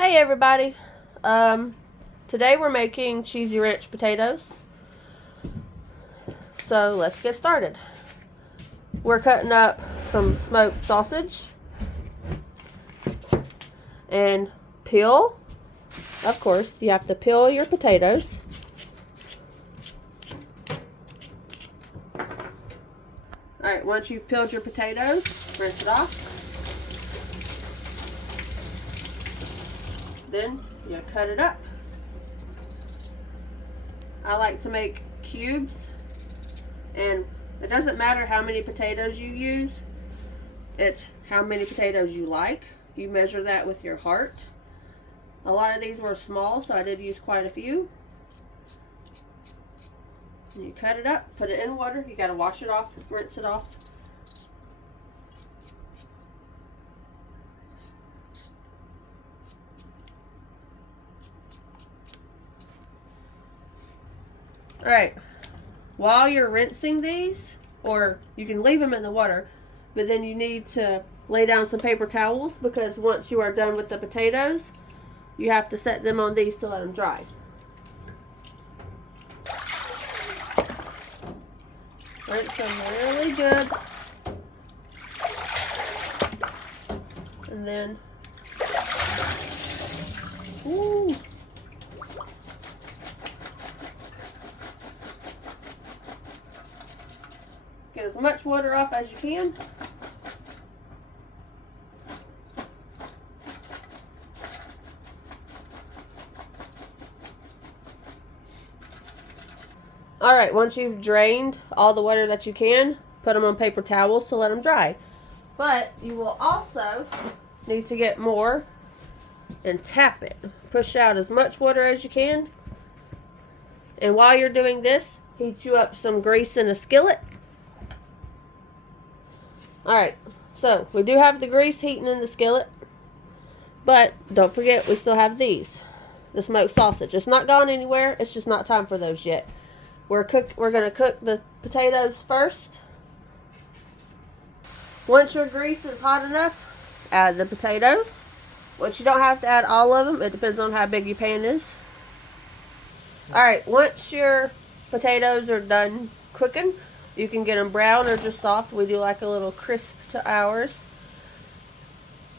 Hey everybody. Today we're making cheesy ranch potatoes. So let's get started. We're cutting up some smoked sausage and peel. Of course, you have to peel your potatoes. Alright, once you've peeled your potatoes, rinse it off. Then you cut it up. I like to make cubes, and it doesn't matter how many potatoes you use, it's how many potatoes you like. You measure that with your heart. A lot of these were small, so I did use quite a few. And you cut it up, put it in water. You got to wash it off, rinse it off. Alright, while you're rinsing these, or you can leave them in the water, but then you need to lay down some paper towels, because once you are done with the potatoes, you have to set them on these to let them dry. Rinse them really good. And then, ooh. Get as much water off as you can. Alright, once you've drained all the water that you can, put them on paper towels to let them dry. But you will also need to get more and tap it. Push out as much water as you can. And while you're doing this, heat you up some grease in a skillet. Alright, so we do have the grease heating in the skillet, but don't forget we still have these. The smoked sausage. It's not gone anywhere, it's just not time for those yet. We're going to cook the potatoes first. Once your grease is hot enough, add the potatoes. But you don't have to add all of them, it depends on how big your pan is. Alright, once your potatoes are done cooking, you can get them brown or just soft. We do like a little crisp to ours.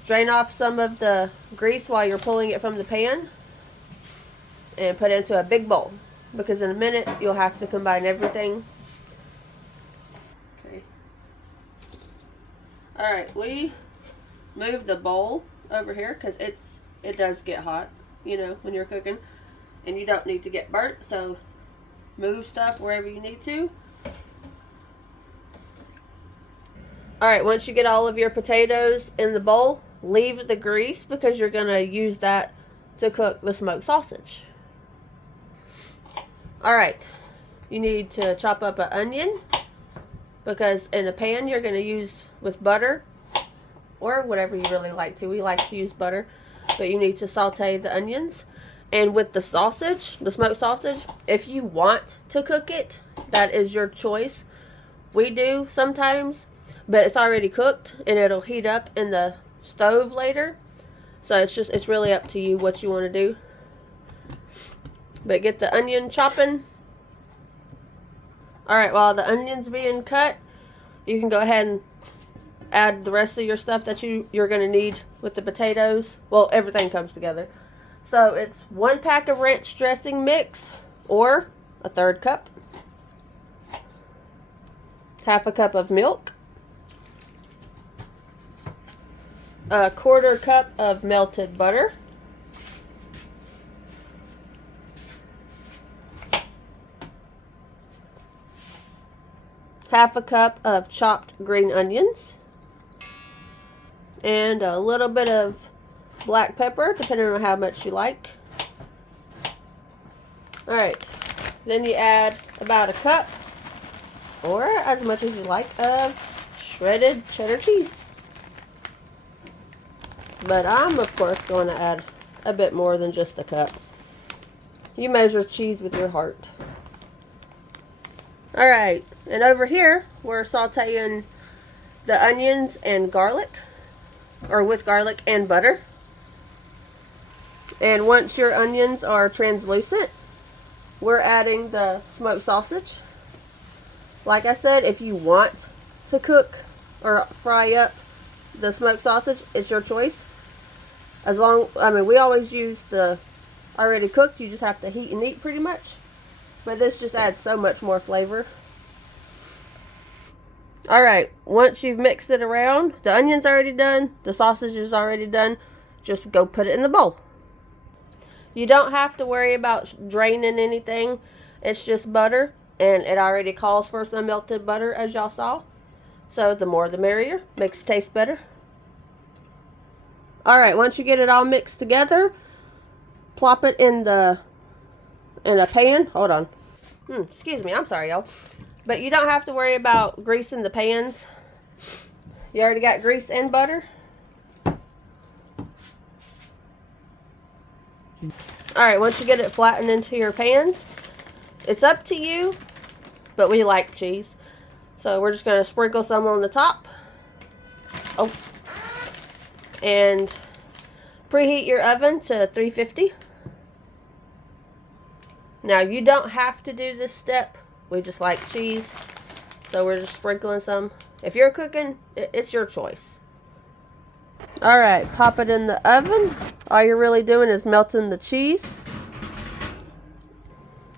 Drain off some of the grease while you're pulling it from the pan. And put it into a big bowl. Because in a minute, you'll have to combine everything. Okay. Alright, we move the bowl over here because it does get hot, you know, when you're cooking. And you don't need to get burnt, so move stuff wherever you need to. Alright, once you get all of your potatoes in the bowl, leave the grease because you're going to use that to cook the smoked sausage. Alright, you need to chop up an onion because in a pan you're going to use with butter or whatever you really like to. We like to use butter, but you need to saute the onions. And with the sausage, the smoked sausage, if you want to cook it, that is your choice. We do sometimes, but it's already cooked and it'll heat up in the stove later. So it's really up to you what you want to do. But get the onion chopping. Alright, while the onion's being cut, you can go ahead and add the rest of your stuff that you're going to need with the potatoes. Well, everything comes together. So it's 1 pack of ranch dressing mix, or a 1/3 cup. 1/2 cup of milk. A 1/4 cup of melted butter. Half a cup of chopped green onions. And a little bit of black pepper, depending on how much you like. Alright, then you add about a cup, or as much as you like, of shredded cheddar cheese. But I'm, of course, going to add a bit more than just a cup. You measure cheese with your heart. Alright, and over here, we're sauteing the onions and garlic, or with garlic and butter. And once your onions are translucent, we're adding the smoked sausage. Like I said, if you want to cook or fry up the smoked sausage, it's your choice. We always use the already cooked. You just have to heat and eat pretty much. But this just adds so much more flavor. Alright, once you've mixed it around, the onion's already done, the sausage is already done, just go put it in the bowl. You don't have to worry about draining anything. It's just butter, and it already calls for some melted butter, as y'all saw. So the more the merrier. Makes it taste better. Alright, once you get it all mixed together, plop it in a pan. Hold on. Excuse me, I'm sorry, y'all. But you don't have to worry about greasing the pans. You already got grease and butter. Alright, once you get it flattened into your pans, it's up to you, but we like cheese. So we're just going to sprinkle some on the top. Oh. And preheat your oven to 350. Now, you don't have to do this step. We just like cheese, so we're just sprinkling some. If you're cooking, it's your choice. Alright, pop it in the oven. All you're really doing is melting the cheese.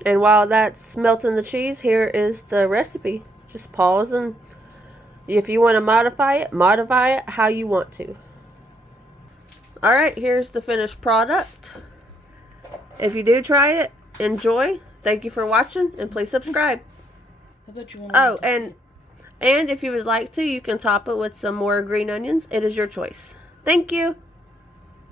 And while that's melting the cheese, here is the recipe. Just pause, and if you want to modify it how you want to. Alright, here's the finished product. If you do try it, enjoy. Thank you for watching, and please subscribe. Oh, and if you would like to, you can top it with some more green onions. It is your choice. Thank you.